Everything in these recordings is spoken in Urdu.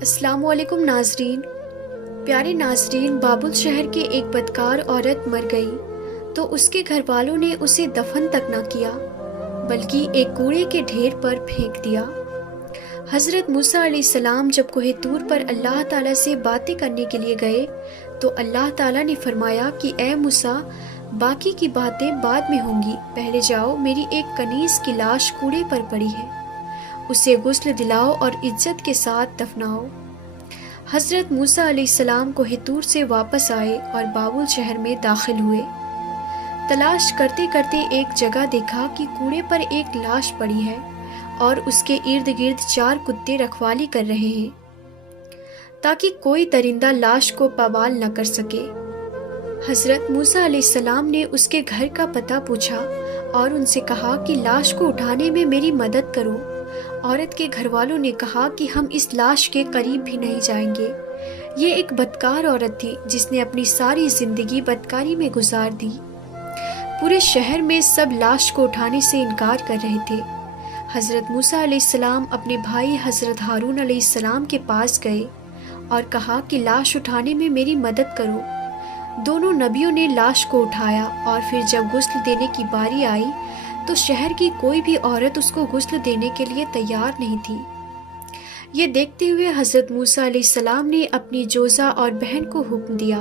السلام علیکم ناظرین۔ پیارے ناظرین، بابل شہر کے ایک بدکار عورت مر گئی تو اس کے گھر والوں نے اسے دفن تک نہ کیا بلکہ ایک کوڑے کے ڈھیر پر پھینک دیا۔ حضرت موسیٰ علیہ السلام جب کوہ طور پر اللہ تعالیٰ سے باتیں کرنے کے لیے گئے تو اللہ تعالیٰ نے فرمایا کہ اے موسیٰ، باقی کی باتیں بعد میں ہوں گی، پہلے جاؤ، میری ایک کنیز کی لاش کوڑے پر پڑی ہے، اسے غسل دلاؤ اور عزت کے ساتھ دفناؤ۔ حضرت موسیٰ علیہ السلام کوہ طور سے واپس آئے اور بابل شہر میں داخل ہوئے۔ تلاش کرتے کرتے ایک جگہ دیکھا کہ کوڑے پر ایک لاش پڑی ہے اور اس کے ارد گرد 4 کتے رکھوالی کر رہے ہیں تاکہ کوئی درندہ لاش کو پامال نہ کر سکے۔ حضرت موسیٰ علیہ السلام نے اس کے گھر کا پتہ پوچھا اور ان سے کہا کہ لاش کو اٹھانے میں میری مدد کرو۔ عورت کے گھر والوں نے کہا کہ ہم اس لاش کے قریب بھی نہیں جائیں گے۔ یہ ایک بدکار عورت تھی جس نے اپنی ساری زندگی بدکاری میں گزار دی۔ پورے شہر میں سب لاش کو اٹھانے سے انکار کر رہے تھے۔ حضرت موسیٰ علیہ السلام اپنے بھائی حضرت ہارون علیہ السلام کے پاس گئے اور کہا کہ لاش اٹھانے میں میری مدد کرو۔ دونوں نبیوں نے لاش کو اٹھایا اور پھر جب غسل دینے کی باری آئی تو شہر کی کوئی بھی عورت اس کو غسل دینے کے لیے تیار نہیں تھی۔ یہ دیکھتے ہوئے حضرت موسیٰ علیہ السلام نے اپنی جوزہ اور بہن کو حکم دیا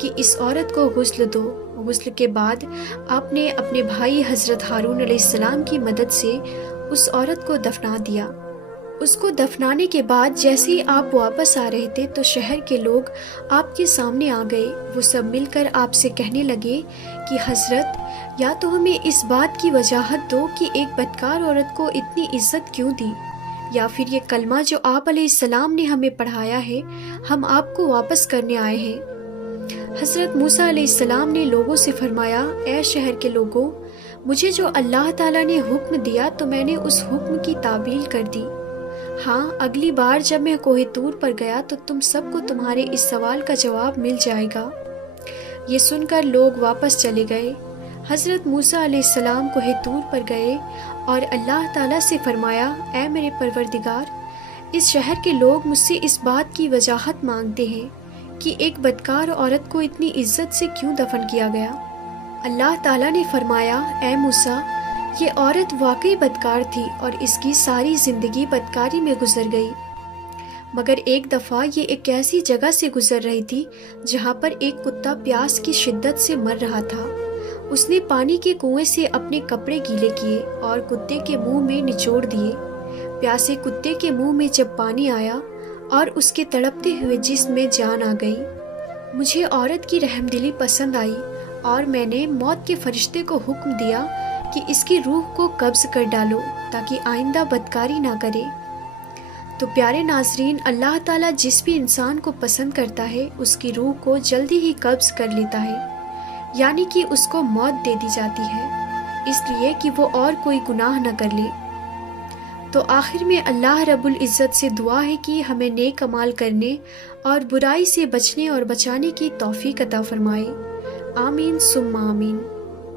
کہ اس عورت کو غسل دو۔ غسل کے بعد آپ نے اپنے بھائی حضرت ہارون علیہ السلام کی مدد سے اس عورت کو دفنا دیا۔ اس کو دفنانے کے بعد جیسے ہی آپ واپس آ رہے تھے تو شہر کے لوگ آپ کے سامنے آ گئے۔ وہ سب مل کر آپ سے کہنے لگے کہ حضرت، یا تو ہمیں اس بات کی وضاحت دو کہ ایک بدکار عورت کو اتنی عزت کیوں دی، یا پھر یہ کلمہ جو آپ علیہ السلام نے ہمیں پڑھایا ہے ہم آپ کو واپس کرنے آئے ہیں۔ حضرت موسیٰ علیہ السلام نے لوگوں سے فرمایا، اے شہر کے لوگوں، مجھے جو اللہ تعالیٰ نے حکم دیا تو میں نے اس حکم کی تعمیل کر دی۔ ہاں، اگلی بار جب میں کوہ طور پر گیا تو تم سب کو تمہارے اس سوال کا جواب مل جائے گا۔ یہ سن کر لوگ واپس چلے گئے۔ حضرت موسیٰ علیہ السلام کوہ طور پر گئے اور اللہ تعالیٰ سے فرمایا، اے میرے پروردگار، اس شہر کے لوگ مجھ سے اس بات کی وضاحت مانگتے ہیں کہ ایک بدکار عورت کو اتنی عزت سے کیوں دفن کیا گیا۔ اللہ تعالیٰ نے فرمایا، اے موسیٰ، یہ عورت واقعی بدکار تھی اور اس کی ساری زندگی بدکاری میں گزر گئی، مگر ایک دفعہ یہ ایک ایسی جگہ سے گزر رہی تھی جہاں پر ایک کتا پیاس کی شدت سے مر رہا تھا۔ اس نے پانی کے کنویں سے اپنے کپڑے گیلے کیے اور کتے کے منہ میں نچوڑ دیے۔ پیاسے کتے کے منہ میں جب پانی آیا اور اس کے تڑپتے ہوئے جسم میں جان آ گئی، مجھے عورت کی رحم دلی پسند آئی اور میں نے موت کے فرشتے کو حکم دیا کہ اس کی روح کو قبض کر ڈالو تاکہ آئندہ بدکاری نہ کرے۔ تو پیارے ناظرین، اللہ تعالیٰ جس بھی انسان کو پسند کرتا ہے اس کی روح کو جلدی ہی قبض کر لیتا ہے، یعنی کہ اس کو موت دے دی جاتی ہے، اس لیے کہ وہ اور کوئی گناہ نہ کر لے۔ تو آخر میں اللہ رب العزت سے دعا ہے کہ ہمیں نیک اعمال کرنے اور برائی سے بچنے اور بچانے کی توفیق عطا فرمائے۔ آمین ثم آمین۔